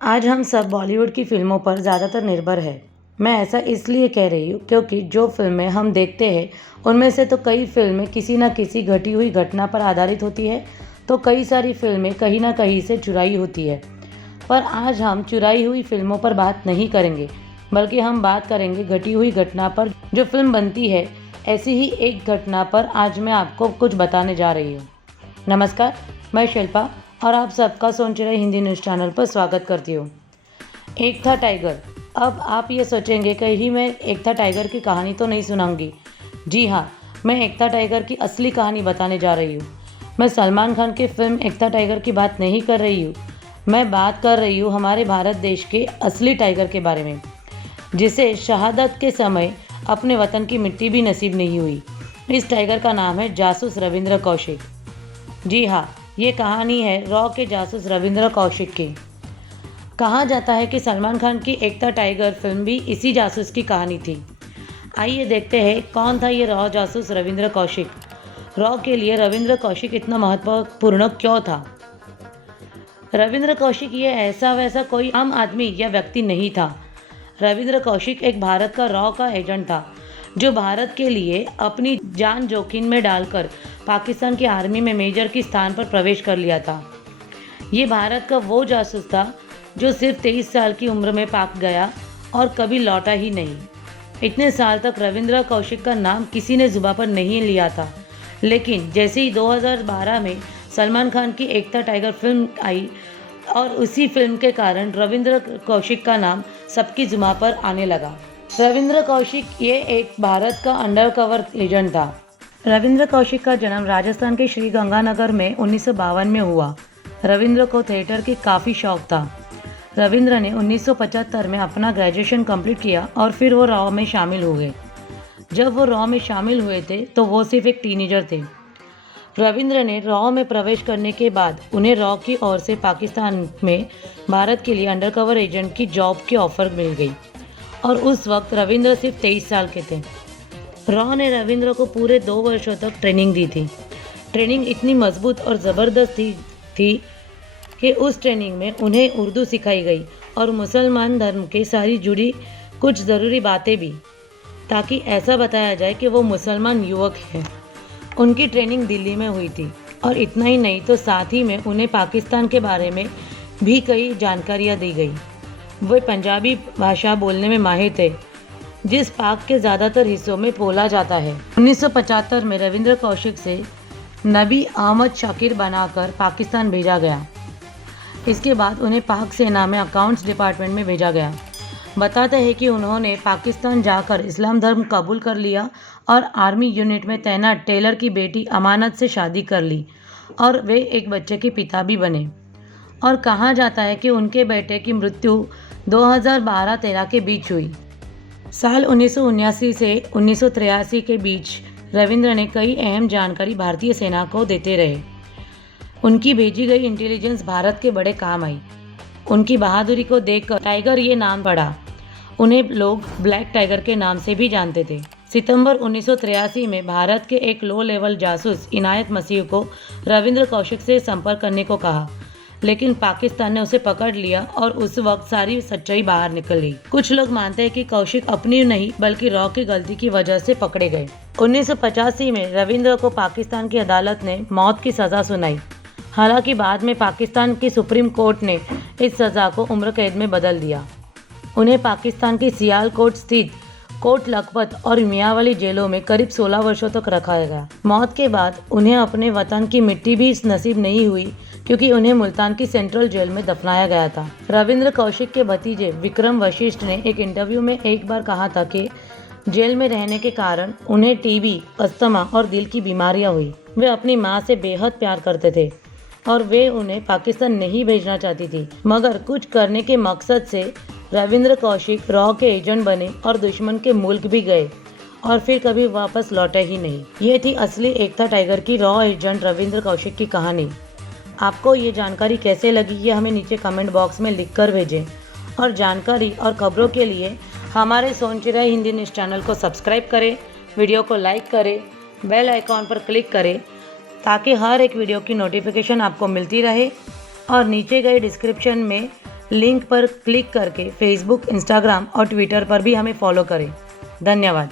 आज हम सब बॉलीवुड की फिल्मों पर ज़्यादातर निर्भर है। मैं ऐसा इसलिए कह रही हूँ क्योंकि जो फिल्में हम देखते हैं उनमें से तो कई फिल्में किसी न किसी घटी हुई घटना पर आधारित होती है, तो कई सारी फिल्में कहीं ना कहीं से चुराई होती है। पर आज हम चुराई हुई फिल्मों पर बात नहीं करेंगे, बल्कि हम बात करेंगे घटी हुई घटना पर। जो फिल्म बनती है, ऐसी ही एक घटना पर आज मैं आपको कुछ बताने जा रही हूँ। नमस्कार, मैं शिल्पा और आप सबका सोनचिरा हिंदी न्यूज़ चैनल पर स्वागत करती हूँ। एक था टाइगर। अब आप ये सोचेंगे कहीं मैं एक था टाइगर की कहानी तो नहीं सुनाऊंगी। जी हाँ, मैं एक था टाइगर की असली कहानी बताने जा रही हूँ। मैं सलमान खान की फिल्म एक था टाइगर की बात नहीं कर रही हूँ। मैं बात कर रही हूँ हमारे भारत देश के असली टाइगर के बारे में, जिसे शहादत के समय अपने वतन की मिट्टी भी नसीब नहीं हुई। इस टाइगर का नाम है जासूस रविंद्र कौशिक। जी हाँ, ये कहानी है रॉ के जासूस रविंद्र कौशिक की। कहा जाता है कि सलमान खान की एक था टाइगर फिल्म भी इसी जासूस की कहानी थी। आइए देखते हैं कौन था ये रॉ जासूस रविंद्र कौशिक। रॉ के लिए रविंद्र कौशिक इतना महत्वपूर्ण क्यों था? रविंद्र कौशिक ये ऐसा वैसा कोई आम आदमी या व्यक्ति नहीं था। रविंद्र कौशिक एक भारत का रॉ का एजेंट था, जो भारत के लिए अपनी जान जोखिम में डालकर पाकिस्तान की आर्मी में मेजर के स्थान पर प्रवेश कर लिया था। ये भारत का वो जासूस था जो सिर्फ 23 साल की उम्र में पाक गया और कभी लौटा ही नहीं। इतने साल तक रविंद्र कौशिक का नाम किसी ने जुबान पर नहीं लिया था, लेकिन जैसे ही 2012 में सलमान खान की एक था टाइगर फिल्म आई और उसी फिल्म के कारण रविंद्र कौशिक का नाम सबकी जुबान पर आने लगा। रविंद्र कौशिक ये एक भारत का अंडरकवर एजेंट था। रविंद्र कौशिक का जन्म राजस्थान के श्री गंगानगर में 1952 में हुआ। रविंद्र को थिएटर की काफ़ी शौक था। रविंद्र ने 1975 में अपना ग्रेजुएशन कंप्लीट किया और फिर वो रॉ में शामिल हो गए। जब वो रॉ में शामिल हुए थे तो वो सिर्फ एक टीनेजर थे। रविंद्र ने रॉ में प्रवेश करने के बाद उन्हें रॉ की ओर से पाकिस्तान में भारत के लिए अंडरकवर एजेंट की जॉब की ऑफर मिल गई और उस वक्त रविंद्र सिर्फ 23 साल के थे। रॉ ने रविंद्र को पूरे 2 वर्षों तक ट्रेनिंग दी थी। ट्रेनिंग इतनी मजबूत और ज़बरदस्त थी कि उस ट्रेनिंग में उन्हें उर्दू सिखाई गई और मुसलमान धर्म के सारी जुड़ी कुछ ज़रूरी बातें भी, ताकि ऐसा बताया जाए कि वो मुसलमान युवक हैं। उनकी ट्रेनिंग दिल्ली में हुई थी और इतना ही नहीं तो साथ ही में उन्हें पाकिस्तान के बारे में भी कई जानकारियाँ दी गई। वे पंजाबी भाषा बोलने में माहिर थे, जिस पाक के ज़्यादातर हिस्सों में बोला जाता है। 1975 में रविंद्र कौशिक से नबी अहमद शाकिर बनाकर पाकिस्तान भेजा गया। इसके बाद उन्हें पाक सेना में अकाउंट्स डिपार्टमेंट में भेजा गया। बताते हैं कि उन्होंने पाकिस्तान जाकर इस्लाम धर्म कबूल कर लिया और आर्मी यूनिट में तैनात टेलर की बेटी अमानत से शादी कर ली और वे एक बच्चे के पिता भी बने। और कहा जाता है कि उनके बेटे की मृत्यु 2012-13 के बीच हुई। साल 1979 से 1983 के बीच रविंद्र ने कई अहम जानकारी भारतीय सेना को देते रहे। उनकी भेजी गई इंटेलिजेंस भारत के बड़े काम आई। उनकी बहादुरी को देखकर टाइगर ये नाम पड़ा। उन्हें लोग ब्लैक टाइगर के नाम से भी जानते थे। सितंबर 1983 में भारत के एक लो लेवल जासूस इनायत मसीह को रविंद्र कौशिक से संपर्क करने को कहा, लेकिन पाकिस्तान ने उसे पकड़ लिया और उस वक्त सारी सच्चाई बाहर निकल गई। कुछ लोग मानते हैं कि कौशिक अपनी नहीं बल्कि रॉ की गलती की वजह से पकड़े गए। 1985 में रविंद्र को पाकिस्तान की अदालत ने मौत की सज़ा सुनाई। हालांकि बाद में पाकिस्तान की सुप्रीम कोर्ट ने इस सज़ा को उम्र कैद में बदल दिया। उन्हें पाकिस्तान की सियालकोट स्थित कोट लखपत और मियांवाली जेलों में करीब 16 वर्षों तक रखा गया। मौत के बाद उन्हें अपने वतन की मिट्टी भी नसीब नहीं हुई, क्योंकि उन्हें मुल्तान की सेंट्रल जेल में दफनाया गया था। रविंद्र कौशिक के भतीजे विक्रम वशिष्ठ ने एक इंटरव्यू में एक बार कहा था कि जेल में रहने के कारण उन्हें टीबी, अस्थमा और दिल की बीमारियां हुई। वे अपनी माँ से बेहद प्यार करते थे और वे उन्हें पाकिस्तान नहीं भेजना चाहती थी, मगर कुछ करने के मकसद से रविंद्र कौशिक रॉ के एजेंट बने और दुश्मन के मुल्क भी गए और फिर कभी वापस लौटे ही नहीं। ये थी असली एक था टाइगर की रॉ एजेंट रविंद्र कौशिक की कहानी। आपको ये जानकारी कैसे लगी ये हमें नीचे कमेंट बॉक्स में लिख कर भेजें और जानकारी और खबरों के लिए हमारे सोनचिरा हिंदी न्यूज़ चैनल को सब्सक्राइब करें, वीडियो को लाइक करें, बेल आइकॉन पर क्लिक करें ताकि हर एक वीडियो की नोटिफिकेशन आपको मिलती रहे और नीचे गए डिस्क्रिप्शन में लिंक पर क्लिक करके फेसबुक, इंस्टाग्राम और ट्विटर पर भी हमें फॉलो करें। धन्यवाद।